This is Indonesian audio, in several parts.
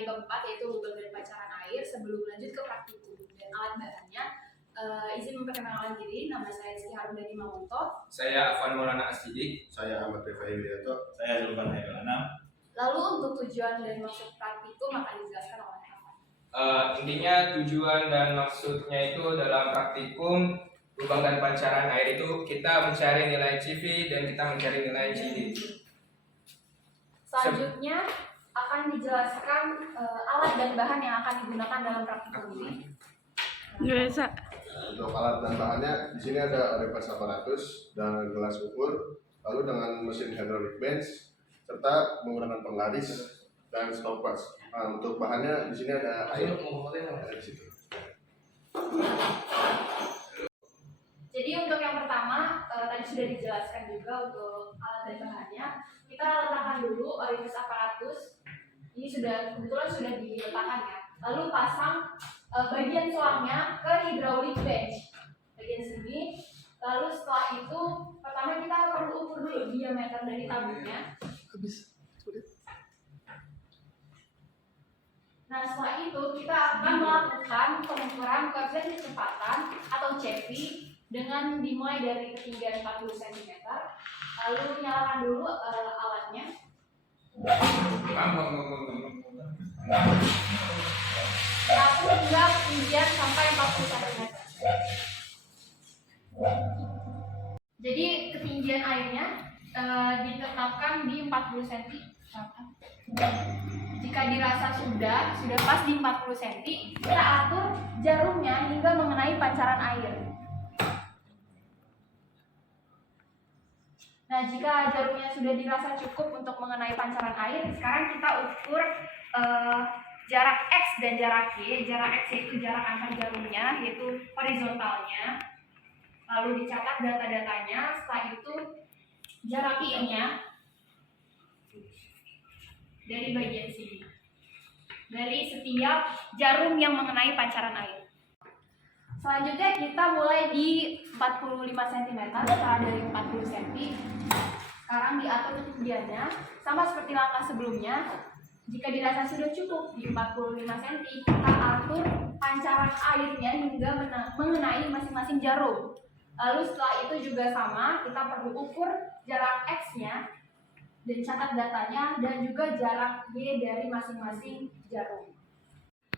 mengenai bab 4 yaitu lubang dan pancaran air sebelum lanjut ke praktikum. Dan alat bahannya, izin memperkenalkan diri, nama saya Rizky Harundani Mamonto. Saya Afwan Maulana Asyidik. Saya Ahmad Rifai Widianto. Saya Zulfan Hairulana. Lalu untuk tujuan dan maksud praktikum akan dijelaskan oleh Afwan. Intinya tujuan dan maksudnya itu dalam praktikum lubang dan pancaran air itu kita mencari nilai CV dan kita mencari nilai CD. Selanjutnya akan dijelaskan alat dan bahan yang akan digunakan dalam praktikum ini. Untuk alat dan bahannya di sini ada reverse aparatus dan gelas ukur, lalu dengan mesin hydraulic bench serta menggunakan penggaris dan stopwatch. Nah, untuk bahannya di sini ada air. Ada di situ. Jadi untuk yang pertama tadi sudah dijelaskan juga untuk alat dan bahannya. Kita letakkan dulu orifice aparatus. Ini kebetulan sudah diletakkan ya. Lalu pasang bagian selangnya ke hydraulic bench bagian sini. Lalu setelah itu pertama kita perlu ukur dulu diameter dari tabungnya. Nah setelah itu kita akan melakukan pengukuran koefisien kecepatan atau CV dengan dimulai dari ketinggian 40 cm. Lalu nyalakan dulu alatnya. Lalu hingga ketinggian sampai 40 cm. Jadi ketinggian airnya ditetapkan di 40 cm. Jika dirasa sudah pas di 40 cm, kita atur jarumnya hingga mengenai pancaran air. Nah, jika jarumnya sudah dirasa cukup untuk mengenai pancaran air, sekarang kita ukur jarak X dan jarak Y. Jarak X yaitu jarak antar jarumnya, yaitu horizontalnya. Lalu dicatat data-datanya. Setelah itu jarak Y-nya dari bagian sini, dari setiap jarum yang mengenai pancaran air. Selanjutnya kita mulai di 45 cm, setelah dari 40 cm. Sekarang diatur ketinggiannya, sama seperti langkah sebelumnya. Jika dirasa sudah cukup di 45 cm, kita atur pancaran airnya hingga mengenai masing-masing jarum. Lalu setelah itu juga sama, kita perlu ukur jarak X-nya dan catat datanya, dan juga jarak Y dari masing-masing jarum.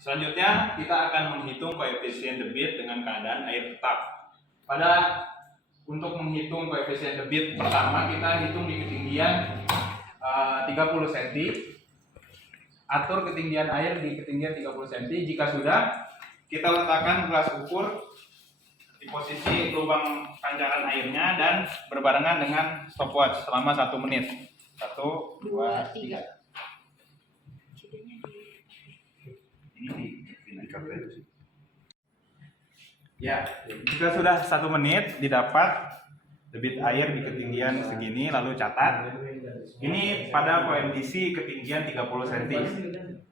Selanjutnya kita akan menghitung koefisien debit dengan keadaan air tetap. Untuk menghitung koefisien debit pertama kita hitung di ketinggian 30 cm. Atur ketinggian air di ketinggian 30 cm. Jika sudah, kita letakkan gelas ukur di posisi lubang pancaran airnya dan berbarengan dengan stopwatch selama 1 menit. 1, 2, 3. Ya, jika sudah 1 menit didapat debit air di ketinggian segini, lalu catat. Ini pada kondisi ketinggian 30 cm.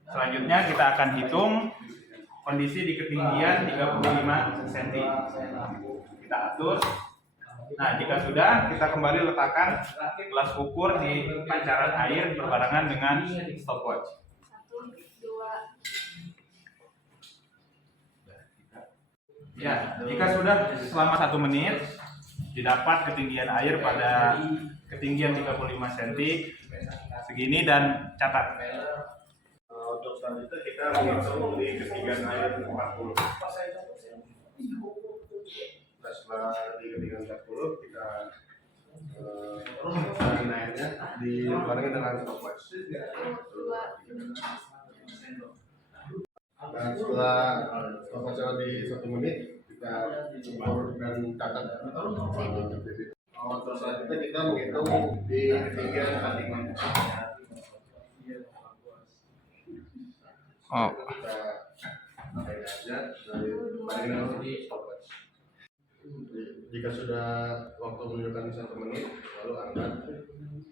Selanjutnya kita akan hitung kondisi di ketinggian 35 cm. Kita atur. Nah, jika sudah, kita kembali letakkan gelas ukur di pancaran air berbarengan dengan stopwatch. 1, 2. Ya, jika sudah selama 1 menit didapat ketinggian air pada ketinggian 35 cm segini dan catat. Untuk selanjutnya kita menghitung di ketinggian air 40. Nah, setelah di ketinggian 40 kita tarik airnya dibarengi dengan stopwatch. Dan setelah stopwatch di 1 menit kita ukur dan catat. Terus selanjutnya kita menghitung di ketinggian sampingan. Kita tarik aja dari stopwatch. Jika sudah waktu menunjukkan 1 menit, lalu angkat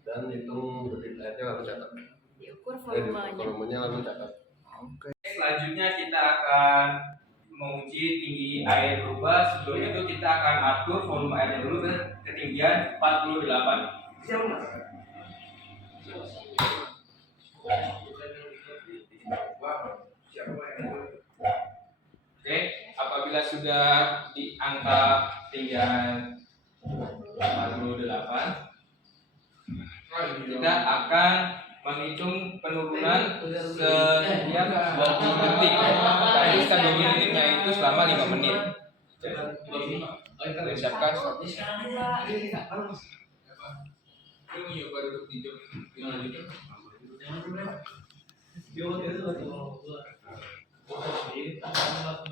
dan hitung debit airnya lalu catat. Diukur volumenya. Lalu catat. Selanjutnya kita akan menguji tinggi air berubah. Sebelum itu kita akan atur volume airnya dulu ke ketinggian 48. Siap, Mas? sudah di angka ketinggian 48, kita akan menghitung penurunan setiap 20 detik. Tadi kita 2 menitnya itu selama 5 menit. Jadi kita siapkan.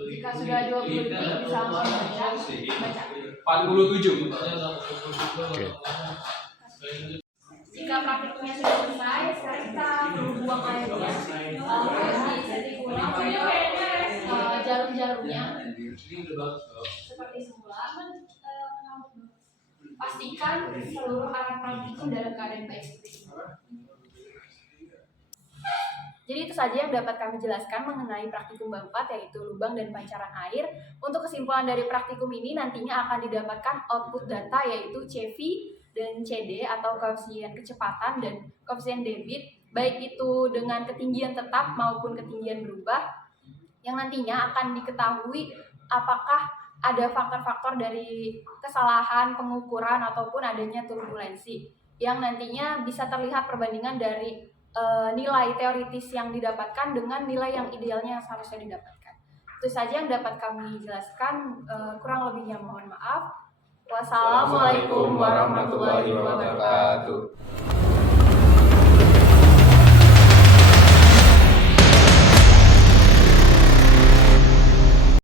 Jika sudah 20 detik bisa langsung baca. 47. Jika praktikumnya sudah selesai, sekarang kita buang airnya, lalu disetting ulang jarum-jarumnya seperti semula. Pastikan seluruh alat praktikum dalam keadaan baik seperti ini. Jadi itu saja yang dapat kami jelaskan mengenai praktikum bab 4, yaitu lubang dan pancaran air. Untuk kesimpulan dari praktikum ini nantinya akan didapatkan output data yaitu CV dan CD atau koefisien kecepatan dan koefisien debit, baik itu dengan ketinggian tetap maupun ketinggian berubah, yang nantinya akan diketahui apakah ada faktor-faktor dari kesalahan pengukuran ataupun adanya turbulensi, yang nantinya bisa terlihat perbandingan dari nilai teoritis yang didapatkan dengan nilai yang idealnya yang seharusnya didapatkan. Itu saja yang dapat kami jelaskan, kurang lebihnya mohon maaf. Wassalamualaikum warahmatullahi wabarakatuh.